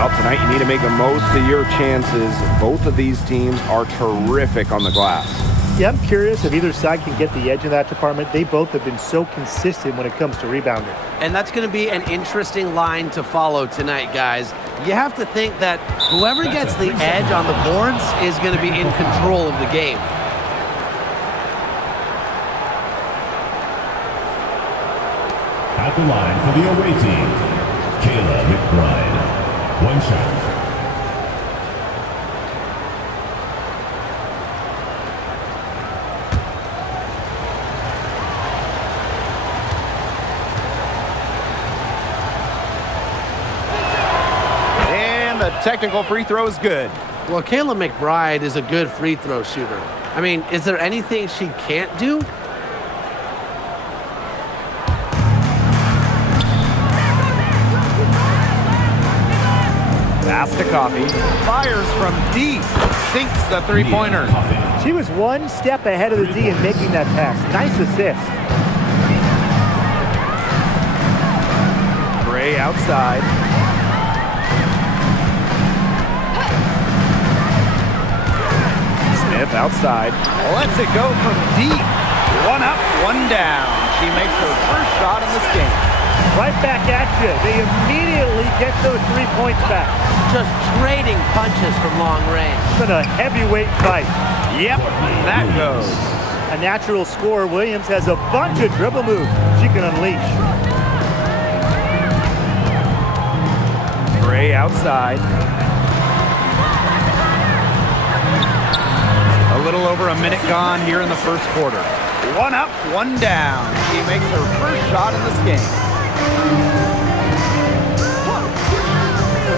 Well, tonight you need to make the most of your chances. Both of these teams are terrific on the glass. Yeah, I'm curious if either side can get the edge in that department. They both have been so consistent when it comes to rebounding. And that's going to be an interesting line to follow tonight, guys. You have to think that whoever gets the edge on the boards is going to be in control of the game. At the line for the away team, Kayla McBride. One shot. And the technical free throw is good. Well, Kayla McBride is a good free throw shooter. I mean, is there anything she can't do? Pass to Coffee. Fires from deep. Sinks the three-pointer. She was one step ahead of the D in making that pass. Nice assist. Gray outside. Smith outside. Lets it go from deep. One up, one down. She makes her first shot in this game. Right back at you. They immediately get those 3 points back. Just trading punches from long range. It's been a heavyweight fight. Yep, that goes. A natural scorer, Williams has a bunch of dribble moves she can unleash. Gray outside. A little over a minute gone here in the first quarter. One up, one down. She makes her first shot in this game.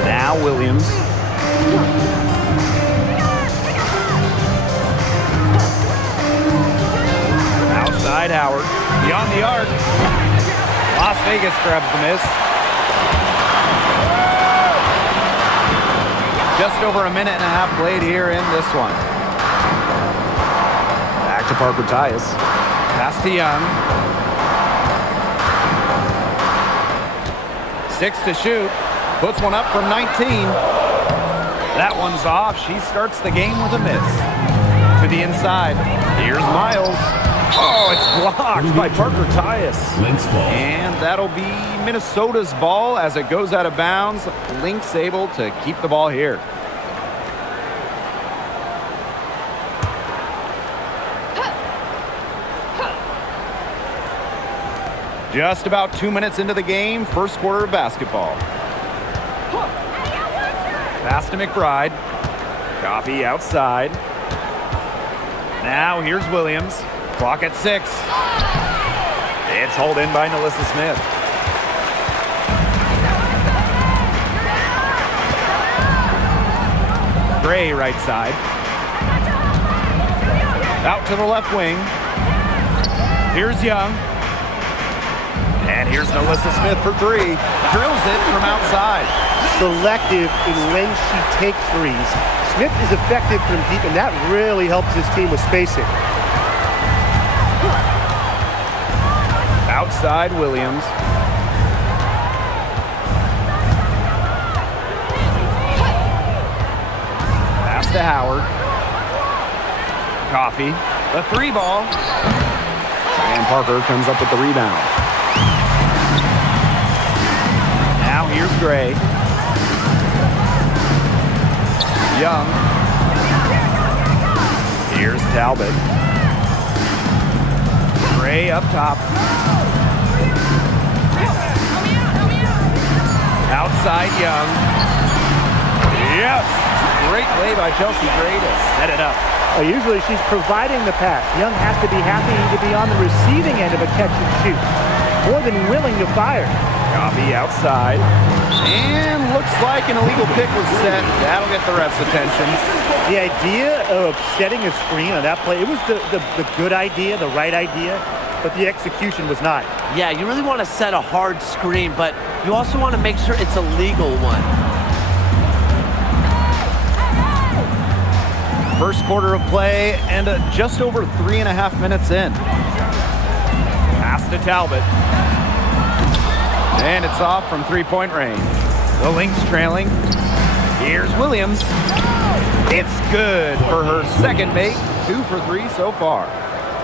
Now Williams. Outside Howard. Beyond the arc. Las Vegas grabs the miss. Just over a minute and a half played here in this one. Back to Parker Tyus. Pass to Young. 6 to shoot. Puts one up from 19. That one's off. She starts the game with a miss. To the inside. Here's Miles. Oh, it's blocked by Parker Tyus. Lynx ball. And that'll be Minnesota's ball as it goes out of bounds. Lynx able to keep the ball here. Just about 2 minutes into the game, first quarter of basketball. Pass to McBride. Coffee outside. Now here's Williams. Clock at 6. It's hauled in by Nalissa Smith. Gray right side. Out to the left wing. Here's Young. And here's Nalissa Smith for 3. Drills it from outside. Selective in when she takes threes. Smith is effective from deep, and that really helps his team with spacing. Outside Williams. Pass to Howard. Coffee. The 3 ball. And Parker comes up with the rebound. Now here's Gray. Young. Here's Talbot. Gray up top. Outside Young. Yes! Great play by Chelsea Gray to set it up. Usually she's providing the pass. Young has to be happy to be on the receiving end of a catch and shoot. More than willing to fire. Coffee outside. And looks like an illegal pick was set. That'll get the ref's attention. The idea of setting a screen on that play, it was the good idea, the right idea, but the execution was not. Yeah, you really want to set a hard screen, but you also want to make sure it's a legal one. First quarter of play and just over 3.5 minutes in. Pass to Talbot. And it's off from 3-point range. The Lynx trailing. Here's Williams. It's good for her second make. 2 for 3 so far.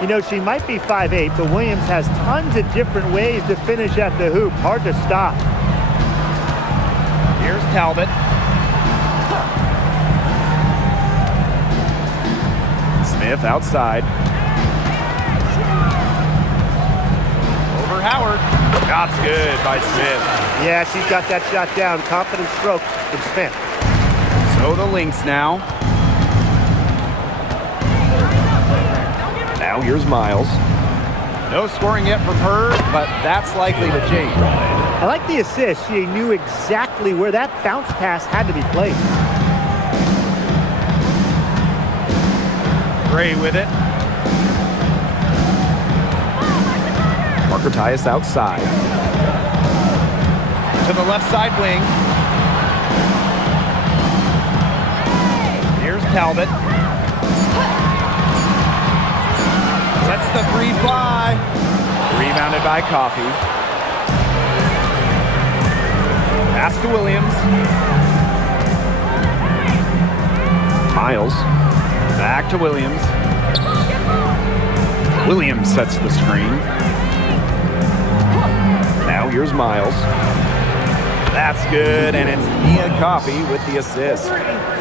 You know, she might be 5'8", but Williams has tons of different ways to finish at the hoop. Hard to stop. Here's Talbot. Smith outside. Over Howard. Shot's good by Smith. Yeah, she's got that shot down. Confident stroke from Smith. So the Lynx now. Now here's Miles. No scoring yet from her, but that's likely to change. I like the assist. She knew exactly where that bounce pass had to be placed. Gray with it. Parker Tyus outside. To the left side wing. Here's Talbot. Lets the 3 fly. Rebounded by Coffey. Pass to Williams. Miles. Back to Williams. Williams sets the screen. Now here's Miles. That's good, and it's Nia Coffey with the assist.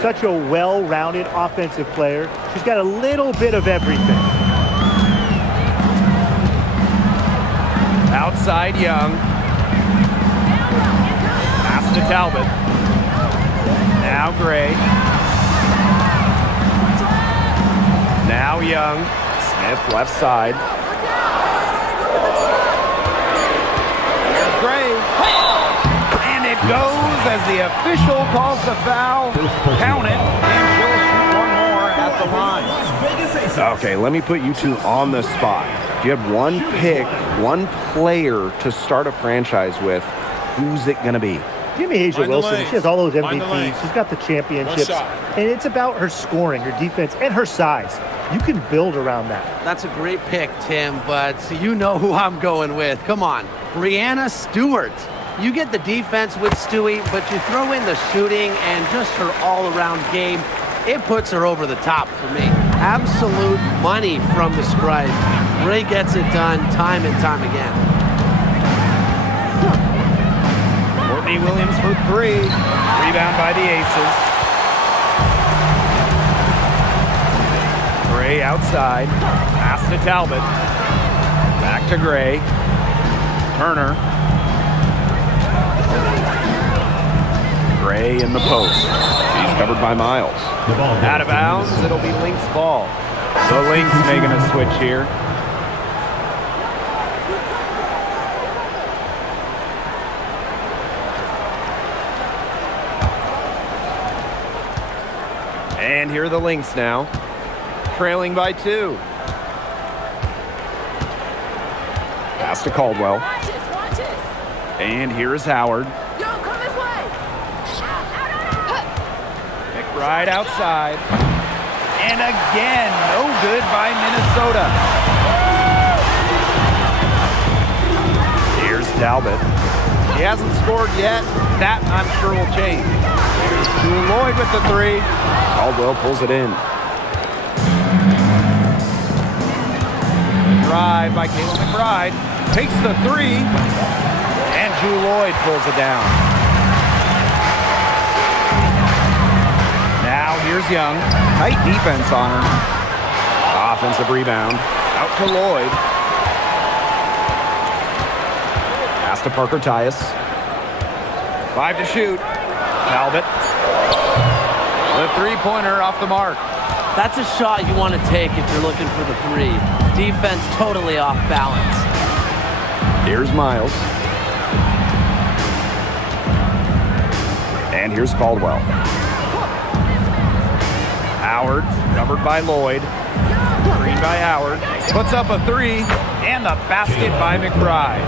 Such a well-rounded offensive player. She's got a little bit of everything. Outside Young. Pass to Talbot. Now Gray. Now Young. Smith left side. Here's Gray. And it goes as the official calls the foul. Count it. And she'll shoot one more at the line. Okay, let me put you two on the spot. If you had one pick, one player to start a franchise with, who's it going to be? Give me Asia Wilson. She has all those MVPs. She's got the championships. One shot. And it's about her scoring, her defense, and her size. You can build around that. That's a great pick, Tim, but you know who I'm going with. Come on, Breanna Stewart. You get the defense with Stewie, but you throw in the shooting and just her all-around game. It puts her over the top for me. Absolute money from the stripe. Ray gets it done time and time again. Courtney Williams for 3. Rebound by the Aces. Gray outside. Pass to Talbot. Back to Gray. Turner. Gray in the post. He's covered by Miles. Out of bounds, it'll be Lynx ball. So Lynx making a switch here. And here are the Lynx now, trailing by 2. Pass to Caldwell. And here is Howard. McBride outside. And again, no good by Minnesota. Here's Talbot. He hasn't scored yet. That, I'm sure, will change. Here's Jewel Lloyd with the 3. Caldwell pulls it in. Drive by Kayla McBride. Takes the 3. And Jewel Lloyd pulls it down. Now here's Young. Tight defense on her. Offensive rebound. Out to Lloyd. Pass to Parker Tyus. 5 to shoot. Talbot. The 3-pointer off the mark. That's a shot you want to take if you're looking for the 3. Defense totally off balance. Here's Miles. And here's Caldwell. Howard, covered by Lloyd. Green by Howard. Puts up a 3. And the basket by McBride.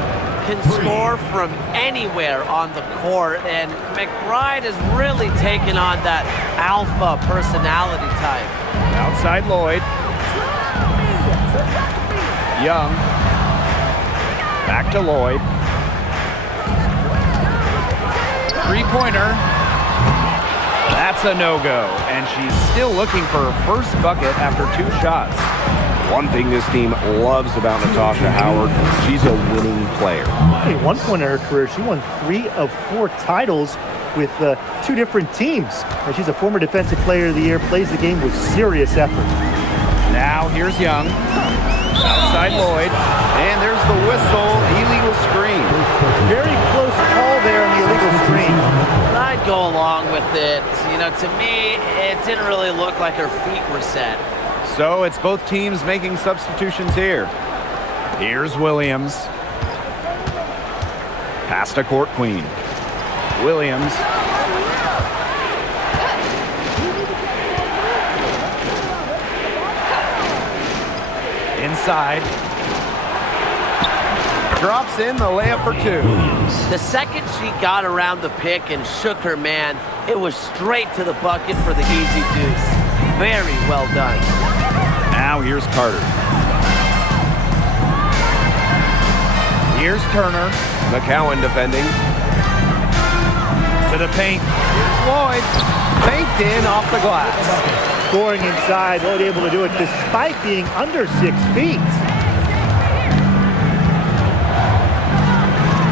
Can score from anywhere on the court, and McBride has really taken on that alpha personality type. Outside Lloyd. Young. Back to Lloyd. 3-pointer. That's a no-go, and she's still looking for her first bucket after 2 shots. One thing this team loves about Natasha Howard, she's a winning player. At one point in her career, she won 3 of 4 titles with 2 different teams. And she's a former Defensive Player of the Year, plays the game with serious effort. Now here's Young. Outside Lloyd. And there's the whistle. Illegal screen. Very close call there on the illegal screen. I'd go along with it. You know, to me, it didn't really look like her feet were set. So it's both teams making substitutions here. Here's Williams. Pass to Court Queen. Williams. Inside. Drops in the layup for 2. The second she got around the pick and shook her man, it was straight to the bucket for the easy deuce. Very well done. Now here's Carter. Here's Turner. McCowan defending. To the paint. Here's Lloyd. Banked in off the glass. Scoring inside, Lloyd able to do it despite being under 6 feet.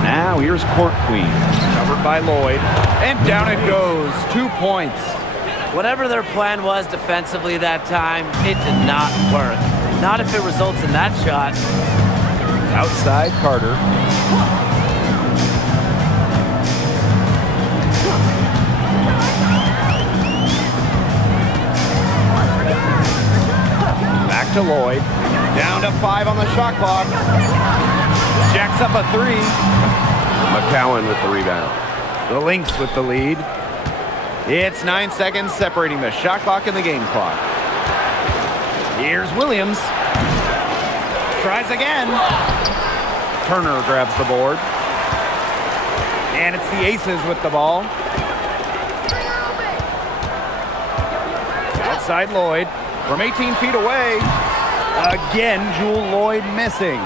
Now here's Court Queen. Covered by Lloyd. And down it goes. 2 points. Whatever their plan was defensively that time, it did not work. Not if it results in that shot. Outside Carter. Back to Lloyd. Down to 5 on the shot clock. Jacks up a 3. McCowan with the rebound. The Lynx with the lead. It's 9 seconds separating the shot clock and the game clock. Here's Williams. Tries again. Turner grabs the board. And it's the Aces with the ball. Outside Lloyd. From 18 feet away. Again, Jewel Lloyd missing.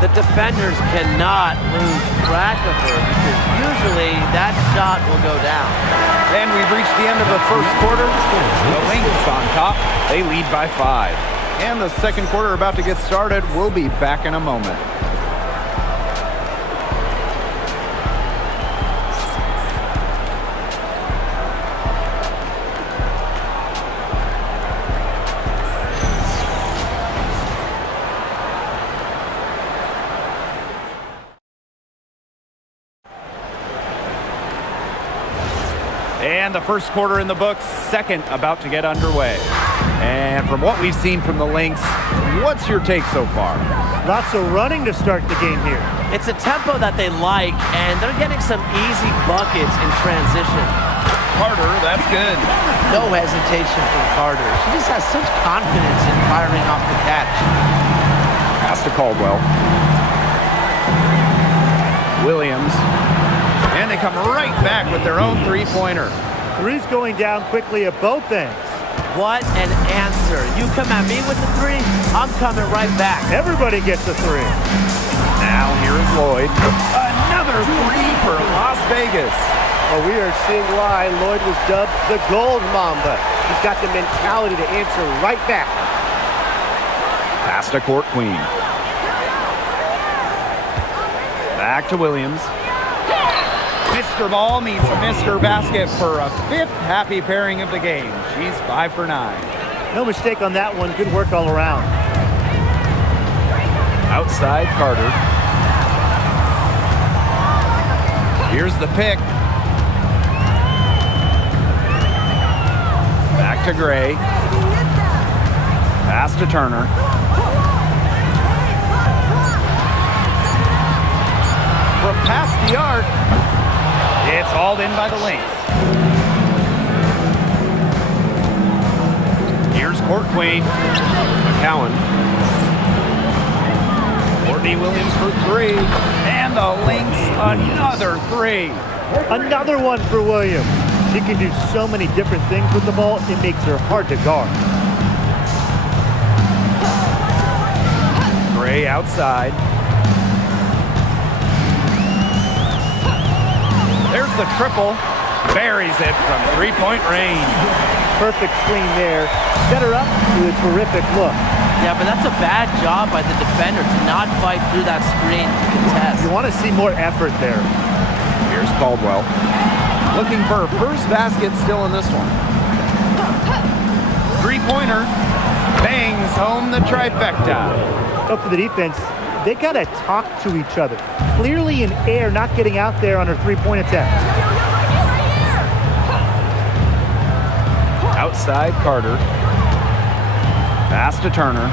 The defenders cannot lose track of her because usually that shot will go down. And we've reached the end of the first quarter. The Lynx on top. They lead by 5. And the second quarter about to get started. We'll be back in a moment. And the first quarter in the books, second about to get underway. And from what we've seen from the Lynx, what's your take so far? Lots of running to start the game here. It's a tempo that they like, and they're getting some easy buckets in transition. Carter, that's good. No hesitation from Carter. She just has such confidence in firing off the catch. Pass to Caldwell. Williams. And they come right back with their own three-pointer. Three's going down quickly at both ends. What an answer. You come at me with the 3, I'm coming right back. Everybody gets a 3. Now here is Lloyd. Another 3 for Las Vegas. Well, we are seeing why Lloyd was dubbed the Gold Mamba. He's got the mentality to answer right back. Pass to Court Queen. Back to Williams. Mr. Ball meets Mr. Basket for a 5th happy pairing of the game. She's 5 for 9. No mistake on that one. Good work all around. Outside Carter. Here's the pick. Back to Gray. Pass to Turner. From past the arc. It's hauled in by the Lynx. Here's Court Queen. McCowan. Courtney Williams for 3. And the Lynx, another 3. Another one for Williams. She can do so many different things with the ball, it makes her hard to guard. Gray outside. There's the triple. buries it from three-point range. Perfect screen there. Set her up with a terrific look. Yeah, but that's a bad job by the defender to not fight through that screen to contest. You want to see more effort there. Here's Caldwell. Looking for her first basket still in this one. Three-pointer. Bangs home the trifecta. But for the defense, they got to talk to each other. Clearly in air, not getting out there on her three-point attempt. Outside Carter. Pass to Turner.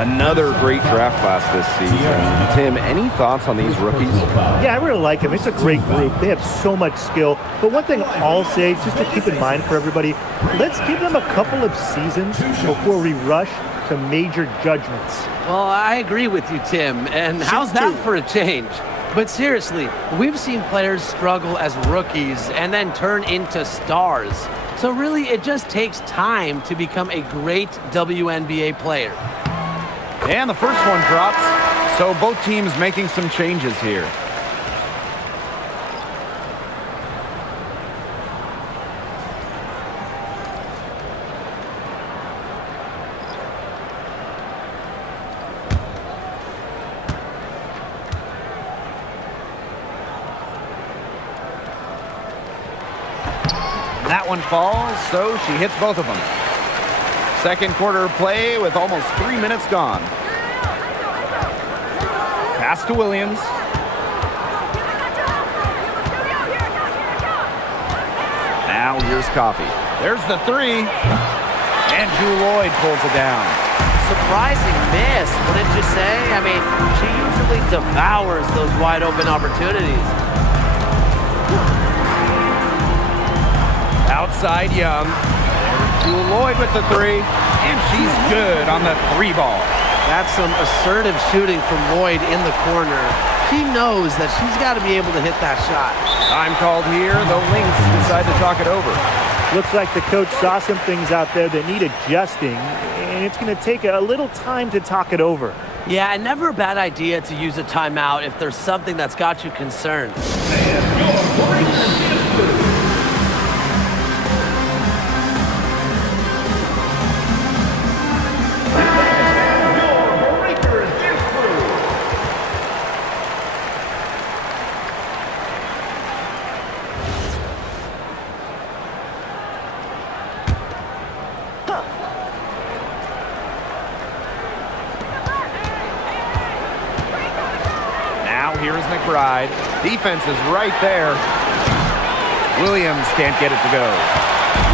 Another great draft class this season. Tim, any thoughts on these rookies? Yeah, I really like them. It's a great group. They have so much skill. But one thing I'll say, just to keep in mind for everybody, let's give them a couple of seasons before we rush to major judgments. Well, I agree with you, Tim. And how's that for a change? But seriously, we've seen players struggle as rookies and then turn into stars. So really, it just takes time to become a great WNBA player. And the first one drops, so both teams making some changes here. That one falls, so she hits both of them. Second quarter play with almost 3 minutes gone. Pass to Williams. Now here's Coffey. There's the three. And Jewel Lloyd pulls it down. Surprising miss, wouldn't you say? I mean, she usually devours those wide open opportunities. Outside Young. Jewel Lloyd with the three. And she's good on the three ball. That's some assertive shooting from Lloyd in the corner. She knows that she's got to be able to hit that shot. Time called here. The Lynx decide to talk it over. Looks like the coach saw some things out there that need adjusting, and it's going to take a little time to talk it over. Yeah, and never a bad idea to use a timeout if there's something that's got you concerned. Here's McBride. Defense is right there. Williams can't get it to go.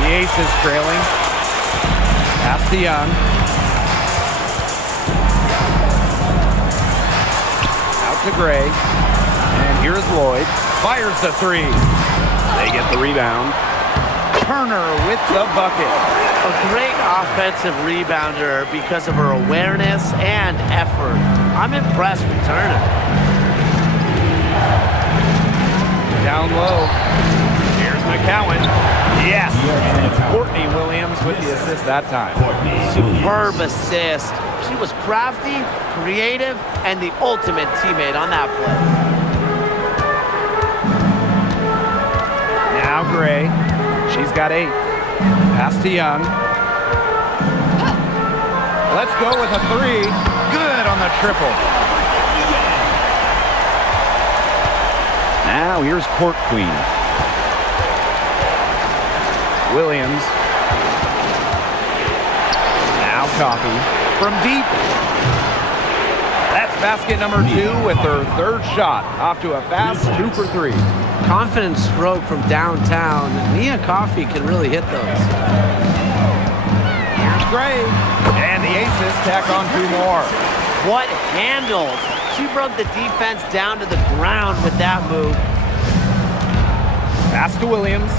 The ace is trailing. Pass to Young. Out to Gray. And here's Lloyd. Fires the three. They get the rebound. Turner with the bucket. A great offensive rebounder because of her awareness and effort. I'm impressed with Turner. Down low. Here's McCowan. Yes. And Courtney Williams with the assist that time. Superb assist. She was crafty, creative, and the ultimate teammate on that play. Now Gray. She's got 8. Pass to Young. Let's go with a 3. Good on the triple. Now here's Court Queen. Williams. Now Coffey from deep. That's basket number 2 with her third shot. Off to a fast 2 for 3. Confident stroke from downtown. Nia Coffey can really hit those. Here's Gray. And the aces tack on 2 more. What handles? She broke the defense down to the ground with that move. Pass to Williams.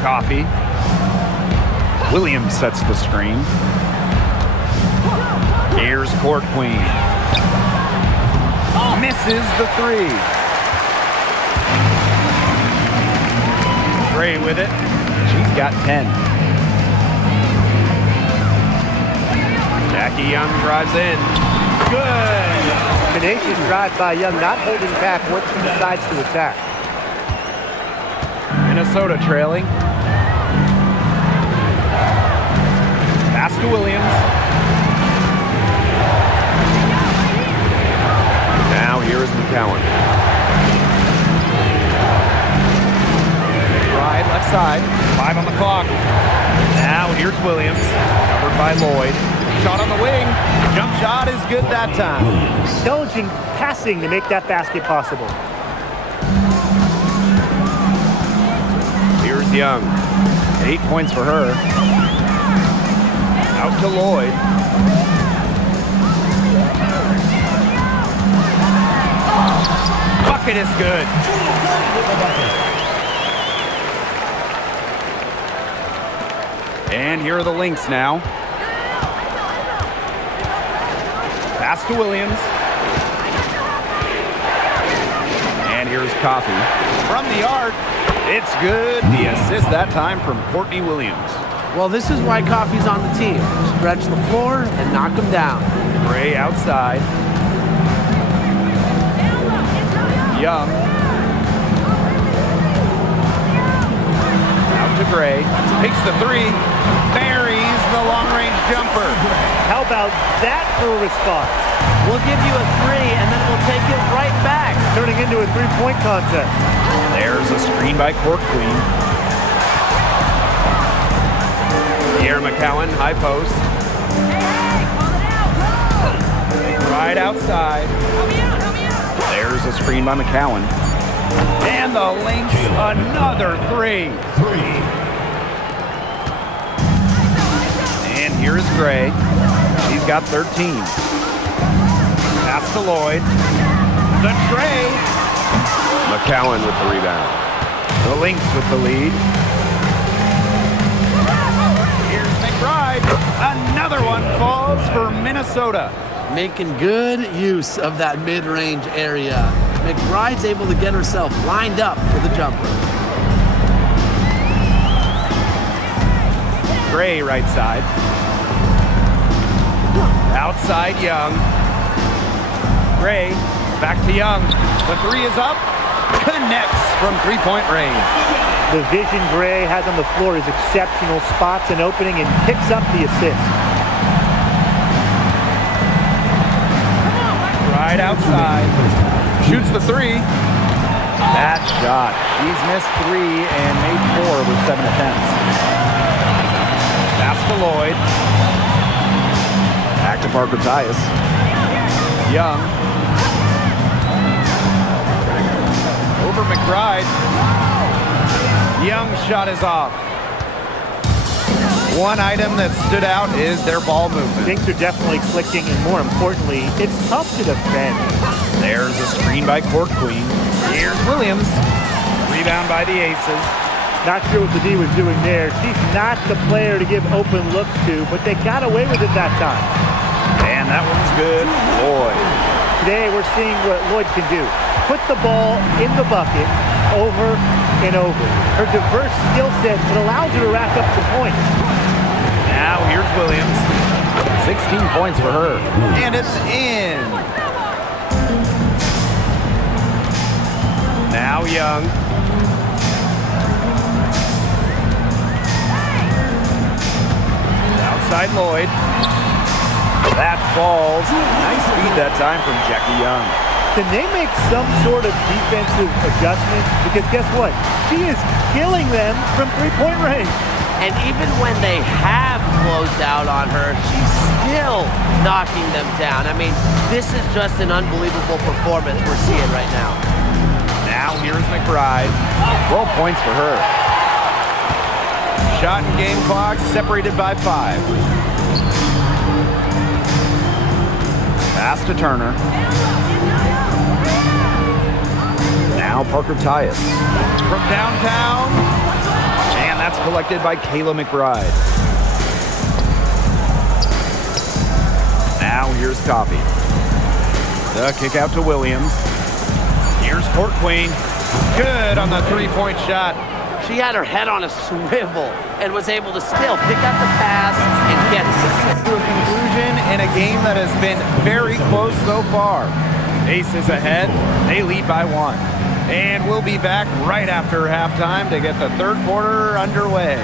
Coffey. Williams sets the screen. Here's Court Queen. Misses the 3. Gray with it. She's got 10. Jackie Young drives in. Good. Tenacious drive by Young, not holding back once she decides to attack. Minnesota trailing. Pass to Williams. Now here is McCowan. Right, left side. 5 on the clock. Now here's Williams. Covered by Lloyd. Shot on the wing. Jump shot is good that time. Intelligent passing to make that basket possible. Here's Young. 8 points for her. Out to Lloyd. Bucket is good. And here are the Lynx now. Pass to Williams. And here's Coffey. From the arc, it's good. The assist that time from Courtney Williams. Well, this is why Coffey's on the team. Stretch the floor and knock him down. Gray outside. Young. Out to Gray. Takes the 3. Buries the long-range jumper. How about that for a response? We'll give you a 3, and then we'll take it right back. Turning into a three-point contest. There's a screen by Court Queen. Here McCowan, high post. Right outside. There's a screen by McCowan. And the Lynx, another 3. And here's Gray. She's got 13. Pass to Lloyd. The tray. McCowan with the rebound. The Lynx with the lead. Here's McBride. Another one falls for Minnesota. Making good use of that mid-range area. McBride's able to get herself lined up for the jumper. Gray right side. Outside Young. Gray back to Young. The 3 is up. Connects from three-point range. The vision Gray has on the floor is exceptional. Spots an opening and picks up the assist. Right outside. Shoots the 3. That shot. She's missed 3 and made 4 with 7 attempts. Pass to Lloyd. Back to Parker Tyus. Young. Over McBride. Young shot is off. One item that stood out is their ball movement. Things are definitely clicking, and more importantly, it's tough to defend. There's a screen by Court Queen. Here's Williams. Rebound by the Aces. Not sure what the D was doing there. She's not the player to give open looks to, but they got away with it that time. And that one's good. Lloyd. Today we're seeing what Lloyd can do. Put the ball in the bucket over and over. Her diverse skill set, it allows her to rack up some points. Now here's Williams. 16 points for her. And it's in. Now Young. Outside Lloyd. That falls. Nice feed that time from Jackie Young. Can they make some sort of defensive adjustment? Because guess what? She is killing them from three-point range. And even when they have closed out on her, she's still knocking them down. I mean, this is just an unbelievable performance we're seeing right now. Now here's McBride. 12 points for her. Shot and game clock separated by 5. Pass to Turner. Now Parker Tyus. From downtown. And that's collected by Kayla McBride. Now here's Coffey. The kick out to Williams. Here's Court Queen. Good on the three-point shot. She had her head on a swivel and was able to still pick up the pass and get it. To a conclusion in a game that has been very close so far. Aces ahead. They lead by 1. And we'll be back right after halftime to get the third quarter underway.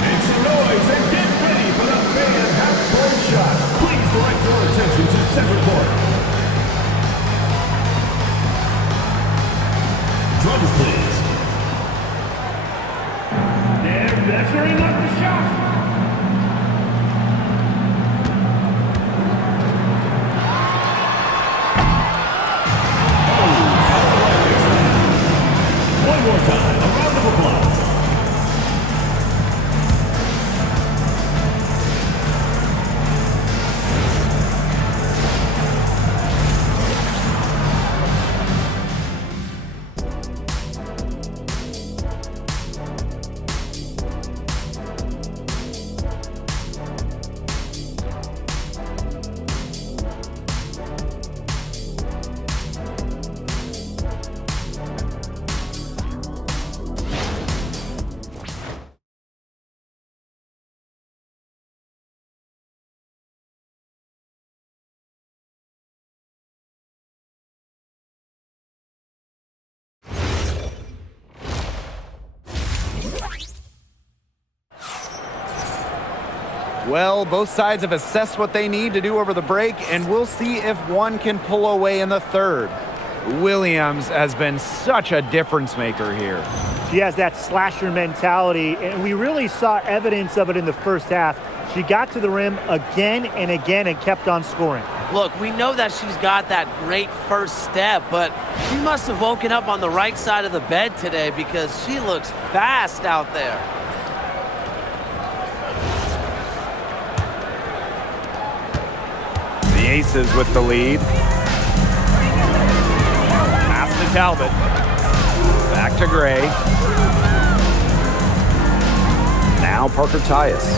Make some noise and get ready for the fan half-court shot. Please direct your attention to center court. Drums, please. They're measuring up the shot. One more time, a round of applause. Well, both sides have assessed what they need to do over the break, and we'll see if one can pull away in the third. Williams has been such a difference maker here. She has that slasher mentality, and we really saw evidence of it in the first half. She got to the rim again and again and kept on scoring. Look, we know that she's got that great first step, but she must have woken up on the right side of the bed today because she looks fast out there. The Aces with the lead. Pass to Talbot. Back to Gray. Now Parker Tyus.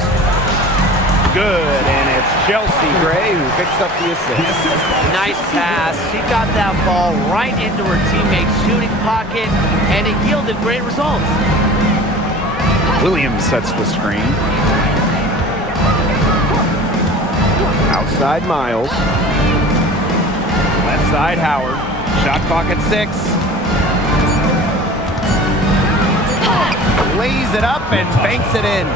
Good, and it's Chelsea Gray who picks up the assist. Nice pass. She got that ball right into her teammate's shooting pocket, and it yielded great results. Williams sets the screen. Outside Miles. Left side Howard. Shot clock at 6. Lays it up and banks it in.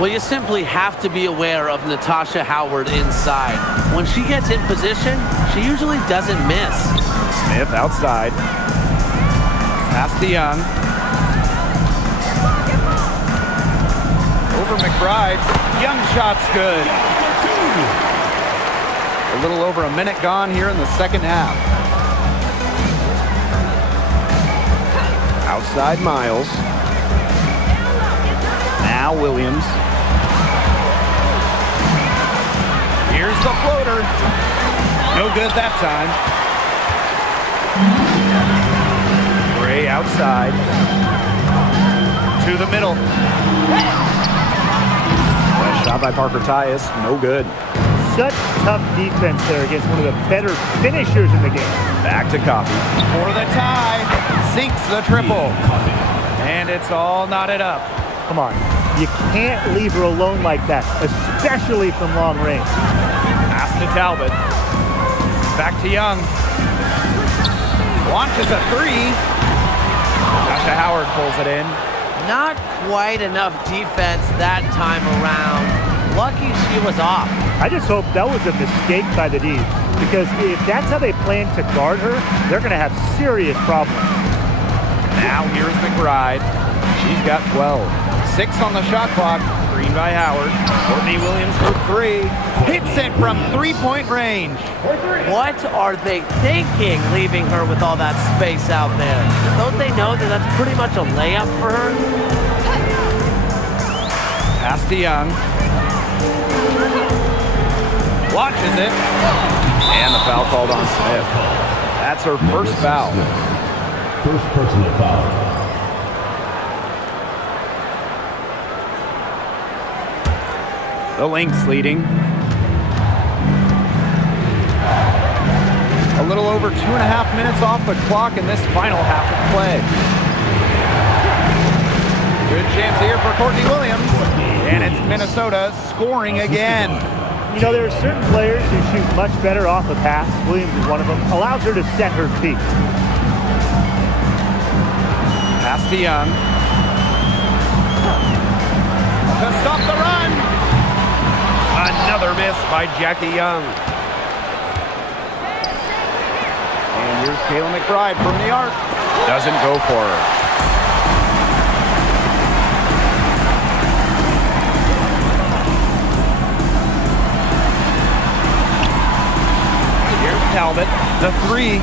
Well, you simply have to be aware of Natasha Howard inside. When she gets in position, she usually doesn't miss. Smith outside. Pass to Young. Over McBride. Young shot's good. A little over a minute gone here in the second half. Outside Miles. Now Williams. Here's the floater. No good that time. Gray outside. To the middle. Nice shot by Parker Tyus. No good. Such tough defense there against one of the better finishers in the game. Back to Coffey. For the tie. Sinks the triple. And it's all knotted up. Come on. You can't leave her alone like that, especially from long range. Pass to Talbot. Back to Young. Launches a 3. Natasha Howard pulls it in. Not quite enough defense that time around. Lucky she was off. I just hope that was a mistake by the D, because if that's how they plan to guard her, they're going to have serious problems. Now here's McBride. She's got 12. 6 on the shot clock. Green by Howard. Courtney Williams for 3. Hits it from 3-point range. What are they thinking, leaving her with all that space out there? Don't they know that that's pretty much a layup for her? Pass to Young. Launches it. And the foul called on Smith. That's her first foul. First personal foul. The Lynx leading. A little over 2.5 minutes off the clock in this final half of play. Good chance here for Courtney Williams. And it's Minnesota scoring again. You know, there are certain players who shoot much better off a pass. Williams is one of them. Allows her to set her feet. Pass to Young. To stop the run. Another miss by Jackie Young. And here's Kayla McBride from the arc. Doesn't go for her. Talbot, the three.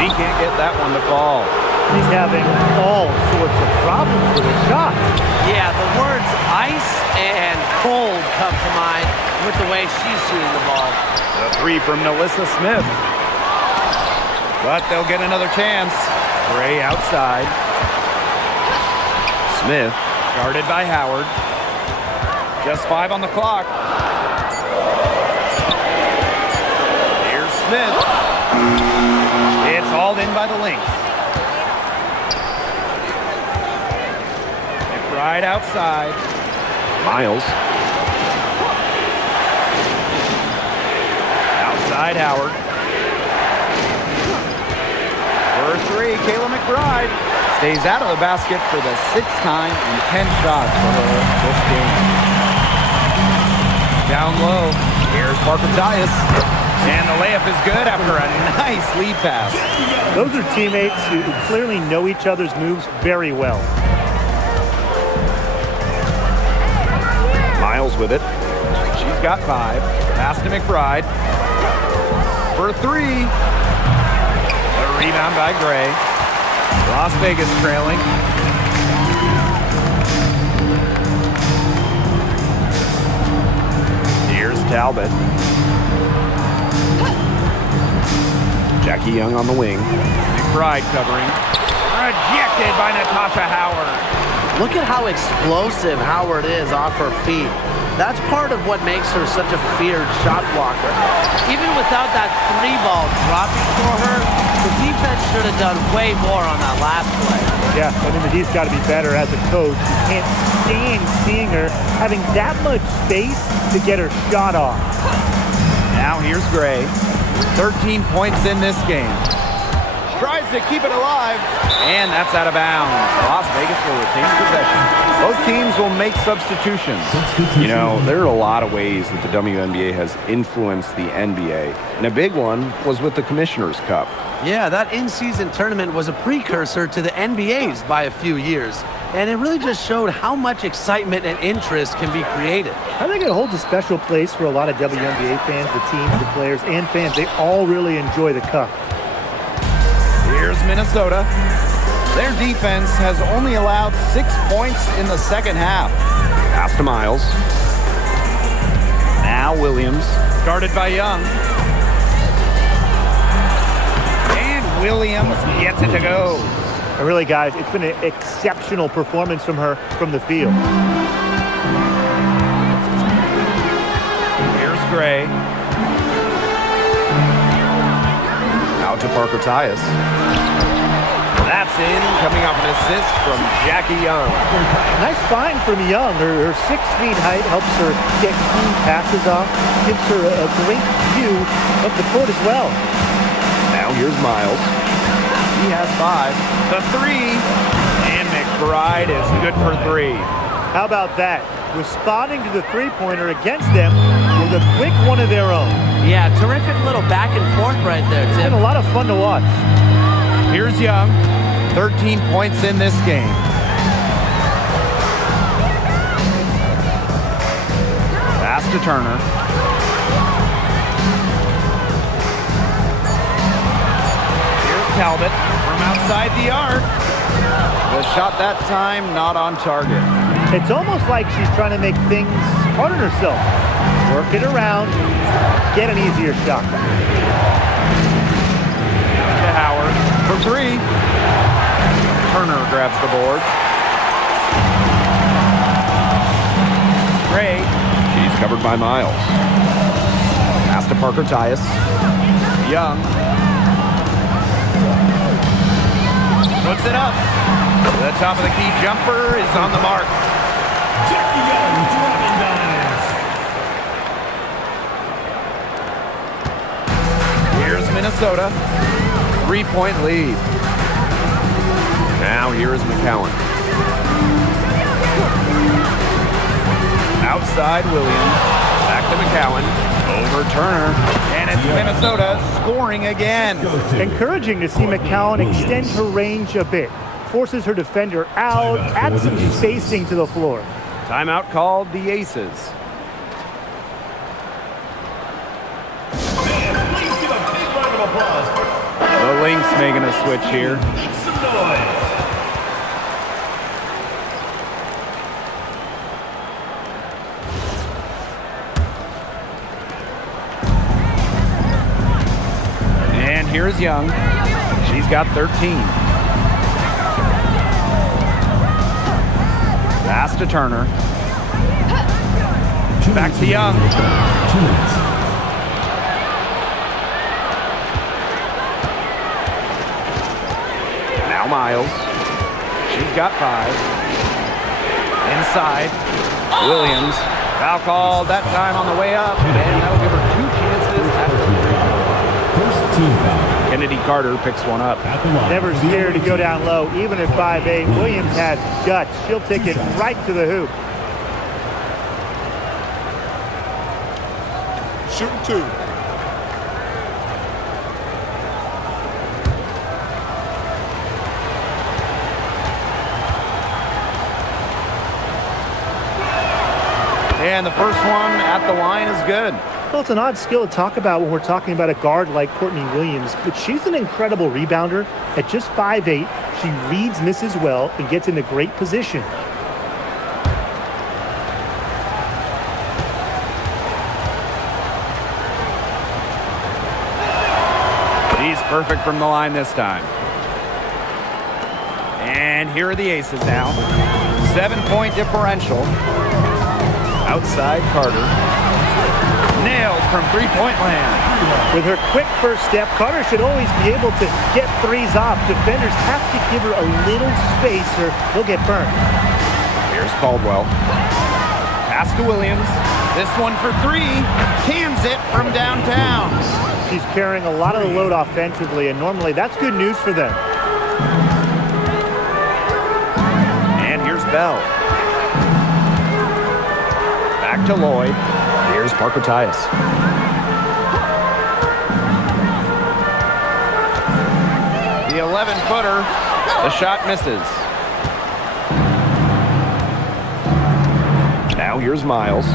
She can't get that one to fall. She's having all sorts of problems with her shot. Yeah, the words ice and cold come to mind with the way she's shooting the ball. The three from Melissa Smith. But they'll get another chance. Gray outside. Smith guarded by Howard. Just 5 on the clock. Smith. It's hauled in by the Lynx. McBride outside. Miles. Outside Howard. For 3, Kayla McBride stays out of the basket for the 6th time in 10 shots for her this game. Down low. Here's Parker Tyus. And the layup is good after a nice lead pass. Those are teammates who clearly know each other's moves very well. Miles with it. She's got 5. Pass to McBride. For 3. A rebound by Gray. Las Vegas trailing. Here's Talbot. Jackie Young on the wing. McBride covering. Rejected by Natasha Howard. Look at how explosive Howard is off her feet. That's part of what makes her such a feared shot blocker. Even without that 3-ball dropping for her, the defense should have done way more on that last play. Yeah, I mean, the D's got to be better as a coach. You can't stand seeing her having that much space to get her shot off. Now here's Gray. 13 points in this game. Tries to keep it alive, and that's out of bounds. Las Vegas will retain possession. Both teams will make substitutions. You know, there are a lot of ways that the WNBA has influenced the NBA, and a big one was with the Commissioner's Cup. Yeah, that in-season tournament was a precursor to the NBA's by a few years, and it really just showed how much excitement and interest can be created. I think it holds a special place for a lot of WNBA fans, the teams, the players, and fans. They all really enjoy the cup. Here's Minnesota. Their defense has only allowed 6 points in the second half. Pass to Miles. Now Williams, guarded by Young. And Williams gets it to go. And really, guys, it's been an exceptional performance from her from the field. Here's Gray. Out to Parker Tyus. That's in, coming off an assist from Jackie Young. Nice find from Young. Her 6 feet height helps her get clean passes off, gives her a great view of the court as well. Now here's Miles. He has 5. The 3, and McBride is good for 3. How about that? Responding to the three-pointer against them with a quick one of their own. Yeah, terrific little back and forth right there, It's Tim. been a lot of fun to watch. Here's Young. 13 points in this game. Pass to Turner. Here's Talbot from outside the arc. The shot that time not on target. It's almost like she's trying to make things hard on herself. Work it around, get an easier shot. To Howard for 3. Turner grabs the board. Gray. She's covered by Miles. Pass to Parker Tyus. Young. Puts it up. The top of the key jumper is on the mark. Jackie Young dropping dimes. Minnesota. 3-point lead. Now here is McCowan. Outside Williams. Back to McCowan. Over Turner. And it's Minnesota scoring again. Encouraging to see McCowan extend her range a bit. Forces her defender out, adds some spacing to the floor. Timeout called the Aces. Fans, please give a big round of applause for The Lynx making a switch here. Make some noise. And here's Young. She's got 13. Pass to Turner. Back to Young. Now Miles. She's got 5. Inside. Williams. Foul called that time on the way up. And that'll give her 2 chances at the free throw. First team foul. Kennedy Carter picks one up. At the line. Never scared to go down low, even at 5'8". Williams has guts. She'll take it right to the hoop. Shooting 2. And the first one at the line is good. Well, it's an odd skill to talk about when we're talking about a guard like Courtney Williams, but she's an incredible rebounder. At just 5'8", she reads misses well and gets into great position. She's perfect from the line this time. And here are the Aces now. 7-point differential. Outside Carter. Nailed from 3-point land. With her quick first step, Carter should always be able to get threes off. Defenders have to give her a little space or they'll get burned. Here's Caldwell. Pass to Williams. This one for 3. Cans it from downtown. She's carrying a lot of the load offensively, and normally that's good news for them. And here's Bell. Back to Lloyd. Here's Parker Tyus. The 11-footer. The shot misses. Now here's Miles. She's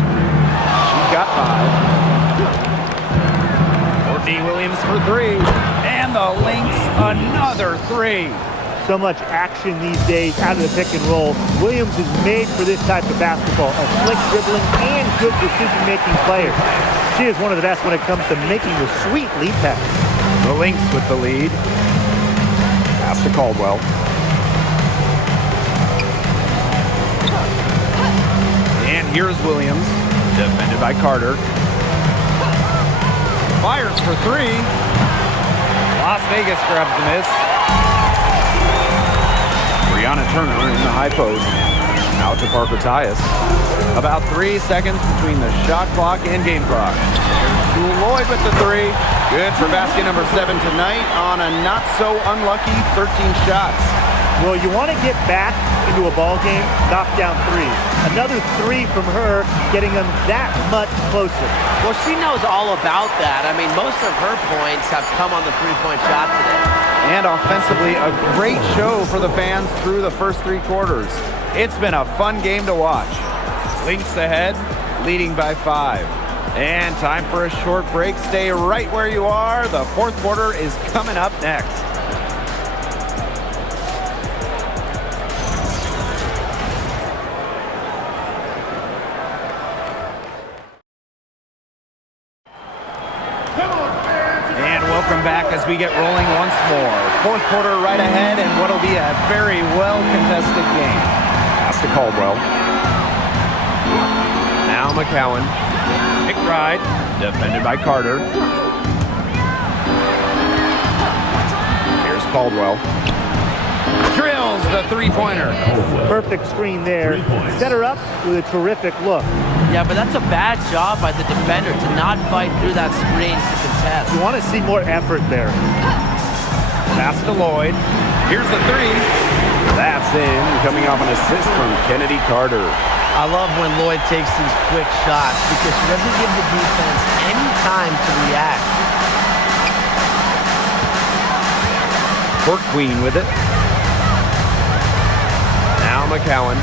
got 5. Courtney Williams for 3. And the Lynx another 3. So much action these days out of the pick and roll. Williams is made for this type of basketball. A slick dribbling and good decision-making player. She is one of the best when it comes to making the sweet lead pass. The Lynx with the lead. Pass to Caldwell. And here's Williams. Defended by Carter. Fires for 3. Las Vegas grabs the miss. Brianna Turner in the high post. Out to Parker Tyus. About 3 seconds between the shot clock and game clock. Lloyd with the 3. Good for basket number 7 tonight on a not so unlucky 13 shots. Well, you want to get back into a ball game, knock down threes. Another 3 from her, getting them that much closer. Well, she knows all about that. I mean, most of her points have come on the three-point shot today. And offensively, a great show for the fans through the first 3 quarters. It's been a fun game to watch. Lynx ahead, leading by 5. And time for a short break. Stay right where you are. The 4th quarter is coming up next. Welcome back as we get rolling once more. 4th quarter right ahead and what'll be a very well-contested game. Pass to Caldwell. Now McCowan. McBride. Defended by Carter. Here's Caldwell. Drills the 3-pointer. Perfect screen there. Set her up with a terrific look. Yeah, but that's a bad job by the defender to not fight through that screen to contest contest. You want to see more effort there. Pass to Lloyd. Here's the three. That's in, coming off an assist from Kennedy Carter. I love when Lloyd takes these quick shots because she doesn't give the defense any time to react. Court Queen with it. Now McCowan.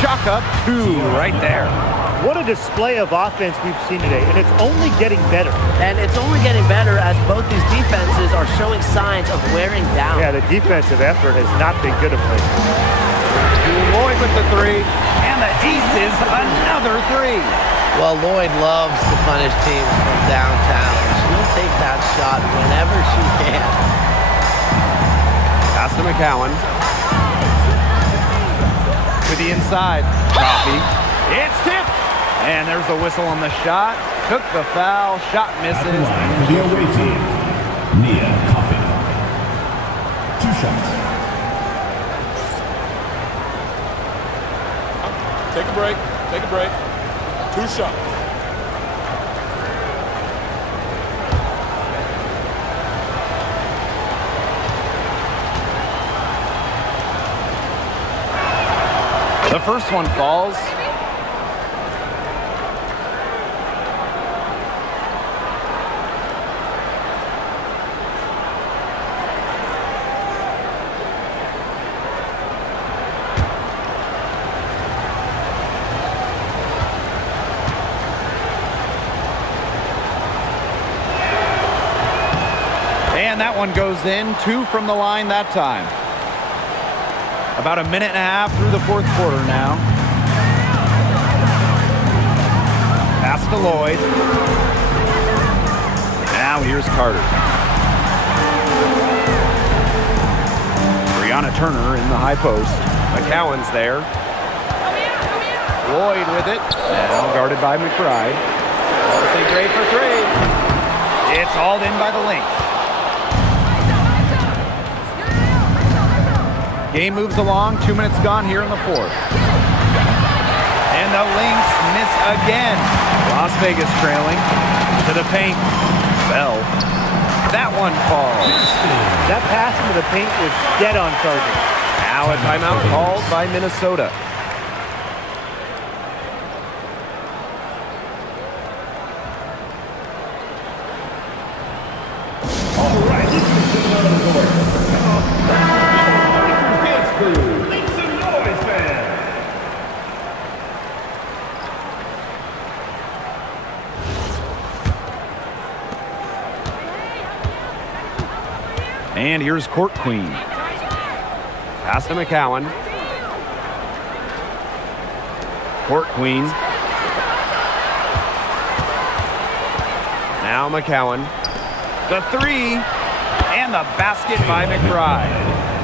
Chalk up two right there. What a display of offense we've seen today, and it's only getting better. And it's only getting better as both these defenses are showing signs of wearing down. Yeah, the defensive effort has not been good of late. Lloyd with the three, and the aces another three. Well, Lloyd loves to punish teams from downtown. She'll take that shot whenever she can. Pass to McCowan. To the inside. Coffee. It's tipped. And there's the whistle on the shot. Took the foul. Shot misses. The away team, Nia Coffey. 2 shots. Take a break. Take a break. 2 shots. The first one falls. And that one goes in. 2 from the line that time. About a minute and a half through the fourth quarter now. Pass to Lloyd. Now here's Carter. Brianna Turner in the high post. McCowan's there. Lloyd with it. Now guarded by McBride. Say great for 3. It's hauled in by the Lynx. Game moves along. 2 minutes gone here in the fourth. And the Lynx miss again. Las Vegas trailing to the paint. Bell. That one falls. That pass into the paint was dead on target. Now a timeout called by Minnesota. All right, this is another court. Make some noise, fans. And here's Court Queen. Pass to McCowan. Court Queen. Now McCowan. The 3. And the basket by McBride.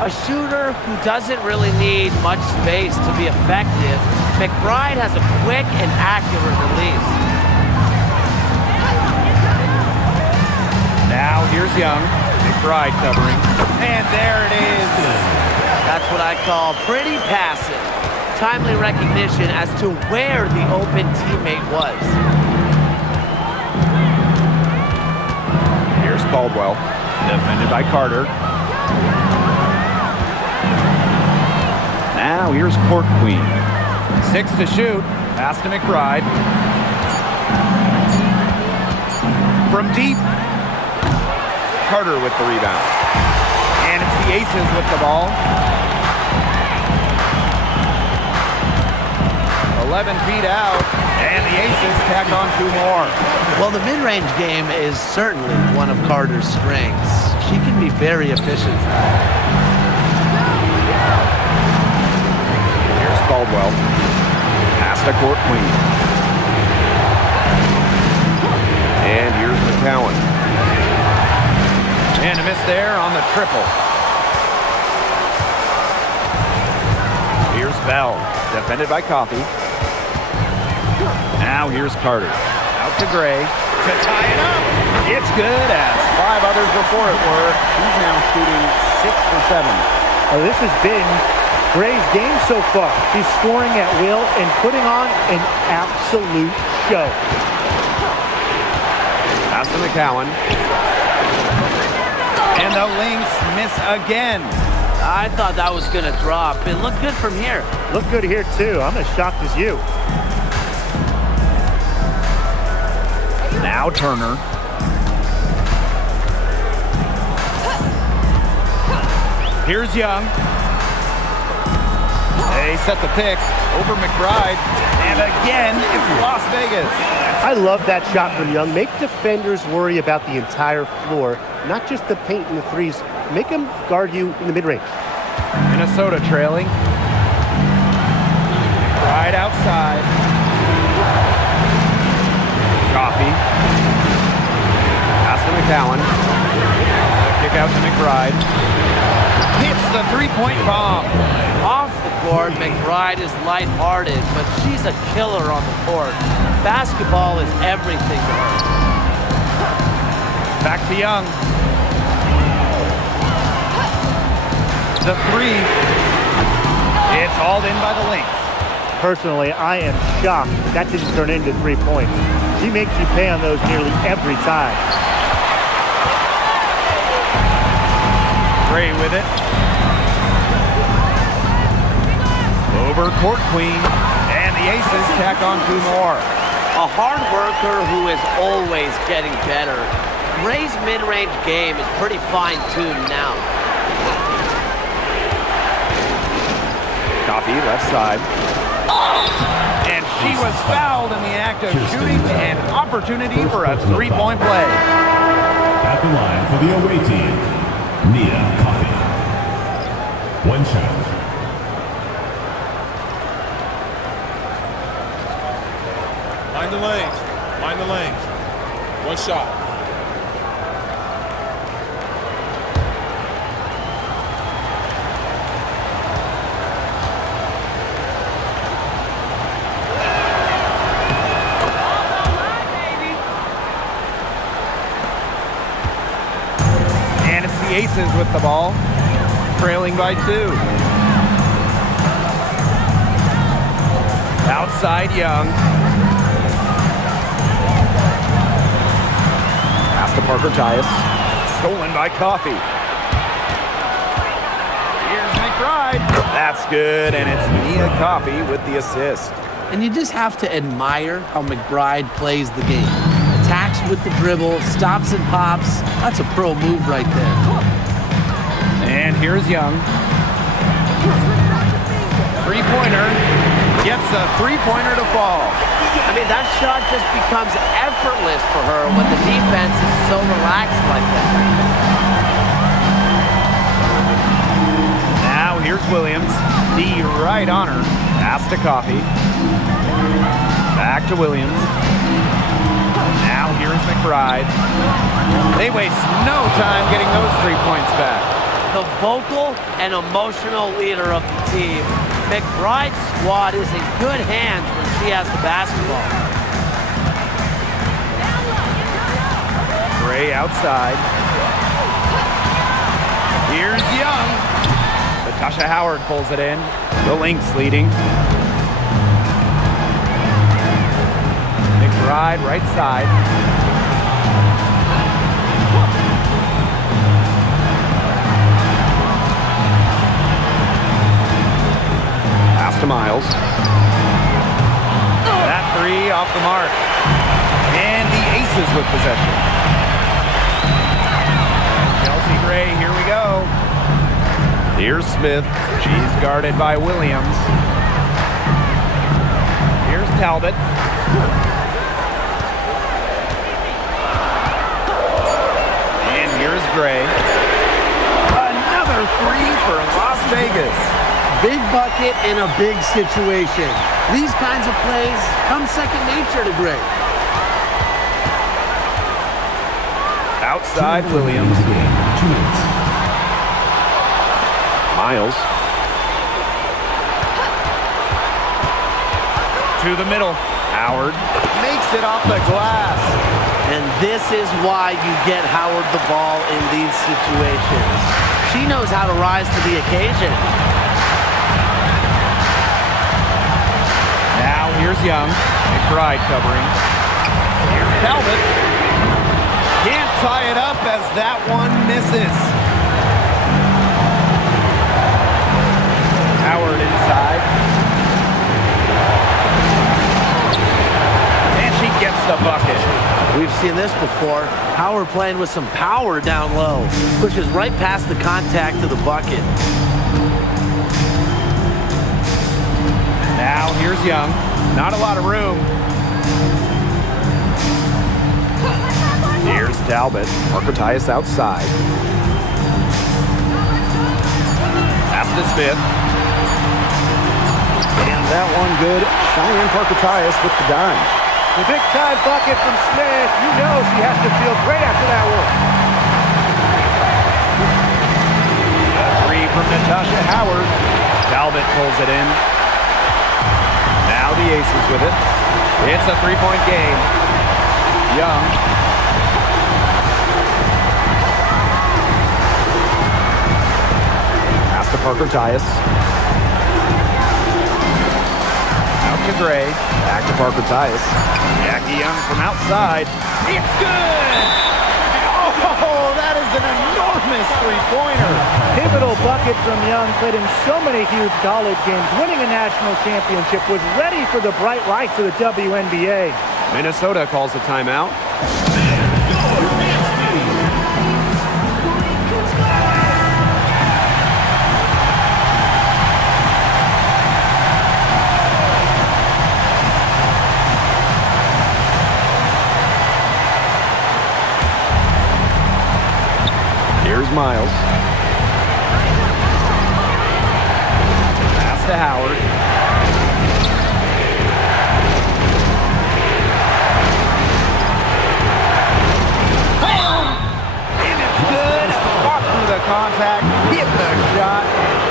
A shooter who doesn't really need much space to be effective, McBride has a quick and accurate release. Now here's Young. McBride covering. And there it is. That's what I call pretty passive. Timely recognition as to where the open teammate was. Here's Caldwell. Defended by Carter. Now here's Court Queen. 6 to shoot. Pass to McBride. From deep. Carter with the rebound. And it's the Aces with the ball. 11 feet out. And the Aces tack on 2 more. Well, the mid-range game is certainly one of Carter's strengths. She can be very efficient. Here's Caldwell. Pass to Court Queen. And here's McCowan. And a miss there on the triple. Here's Bell. Defended by Coffey. Now here's Carter. Out to Gray. To tie it up. It's good as 5 others before it were. He's now shooting 6 for 7. This has been Gray's game so far. She's scoring at will and putting on an absolute show. Pass to McCowan. And the Lynx miss again. I thought that was going to drop. It looked good from here. Look good here, too. I'm as shocked as you. Now Turner. Here's Young. They set the pick over McBride. And again, it's Las Vegas. I love that shot from Young. Make defenders worry about the entire floor, not just the paint and the threes. Make them guard you in the mid-range. Minnesota trailing. Right outside. Coffee. Pass to McCowan. Kick out to McBride. Hits the three-point bomb. Off the court, McBride is lighthearted, but she's a killer on the court. Basketball is everything to her. Back to Young. The three. It's hauled in by the Lynx. Personally, I am shocked that didn't turn into 3 points. She makes you pay on those nearly every time. Gray with it. Over court queen. And the Aces tack on 2 more. A hard worker who is always getting better. Gray's mid-range game is pretty fine-tuned now. Coffee, left side. And she was fouled in the act of shooting, an opportunity for a 3-point play. At the line for the away team, Nia Coffey. 1 shot. Mind the lanes. Mind the lanes. 1 shot. The Aces with the ball, trailing by 2. Outside Young. Pass to Parker Tyus. Stolen by Coffey. Here's McBride. That's good, and it's Nia Coffey with the assist. And you just have to admire how McBride plays the game. Attacks with the dribble, stops and pops. That's a pro move right there. And here's Young. 3-pointer. Gets a 3-pointer to fall. I mean, that shot just becomes effortless for her when the defense is so relaxed like that. Now here's Williams. D right on her. Pass to Coffey. Back to Williams. Now here's McBride. They waste no time getting those 3 points back. The vocal and emotional leader of the team, McBride's squad is in good hands when she has the basketball. Gray outside. Here's Young. Natasha Howard pulls it in. The Lynx leading. McBride right side. Pass to Miles. That 3 off the mark. And the Aces with possession. Chelsea Gray, here we go. Here's Smith. She's guarded by Williams. Here's Talbot. And here's Gray. Another 3 for Las Vegas. Big bucket in a big situation. These kinds of plays come second nature to Gray. Outside Williams. 2 minutes. Miles. To the middle. Howard makes it off the glass. And this is why you get Howard the ball in these situations. She knows how to rise to the occasion. here's Young. McBride covering. Here's Talbot. Can't tie it up as that one misses. Howard inside. And she gets the bucket. We've seen this before. Howard playing with some power down low. Pushes right past the contact to the bucket. Now here's Young. Not a lot of room. Here's Talbot. Arcotias outside. Pass to Smith. And that one good. Cheyenne Arcotias with the dime. The big-time bucket from Smith. You know she has to feel great after that one. A three from Natasha Howard. Talbot pulls it in. Now the Aces with it. It's a three-point game. Young. Pass to Parker Tyus. Out to Gray. Back to Parker Tyus. Jackie Young from outside. It's good! Oh, that is an enormous three-pointer. Pivotal bucket from Young. Played in so many huge college games. Winning a national championship. Was ready for the bright lights of the WNBA. Minnesota calls a timeout. Here's Miles. Pass to Howard. And it's good. Fought through the contact. Hit the shot.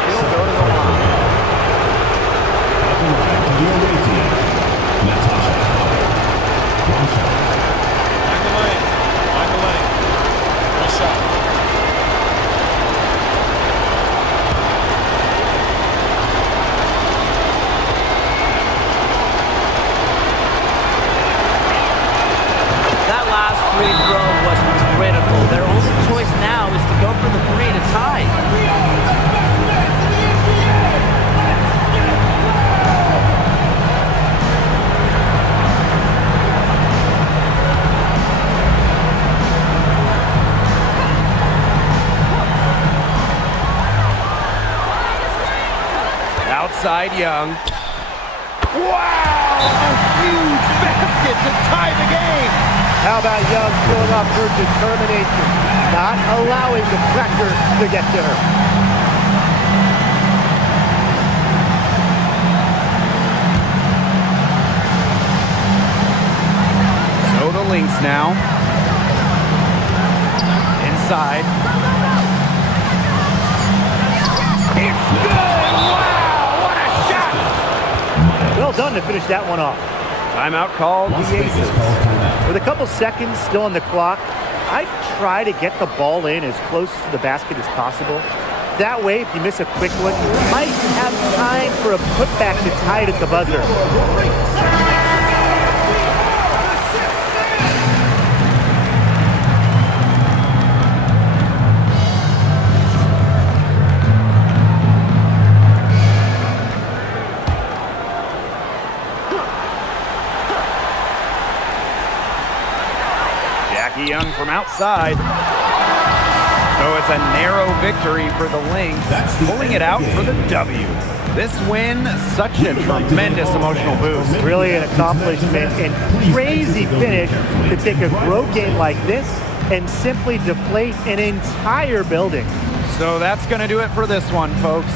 He'll go to the line. Natasha Howard. One shot. Mind the lane. One shot. That last free throw was critical. Their only choice now is to go for the three to tie. Outside Young. Wow! A huge basket to tie the game. How about Young showing off her determination, not allowing the pressure to get to her. So the Lynx now. Inside. It's good! Wow! What a shot! Well done to finish that one off. Timeout called the Aces. With a couple seconds still on the clock, I'd try to get the ball in as close to the basket as possible. That way, if you miss a quick one, you might have time for a putback to tie it at the buzzer. Jackie Young from outside. So it's a narrow victory for the Lynx, pulling it out for the W. This win, such a tremendous emotional boost. Really an accomplishment and crazy finish to take a road game like this and simply deflate an entire building. So that's going to do it for this one, folks.